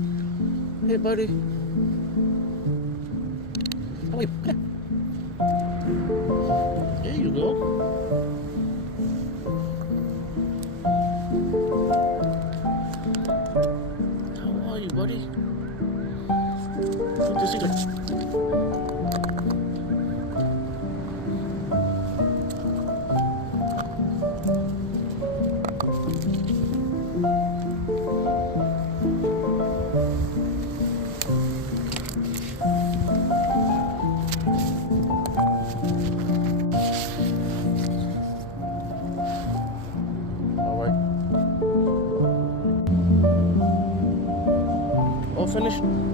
Hey, buddy. How are you? There you go. How are you, buddy? Good to see you. All finished?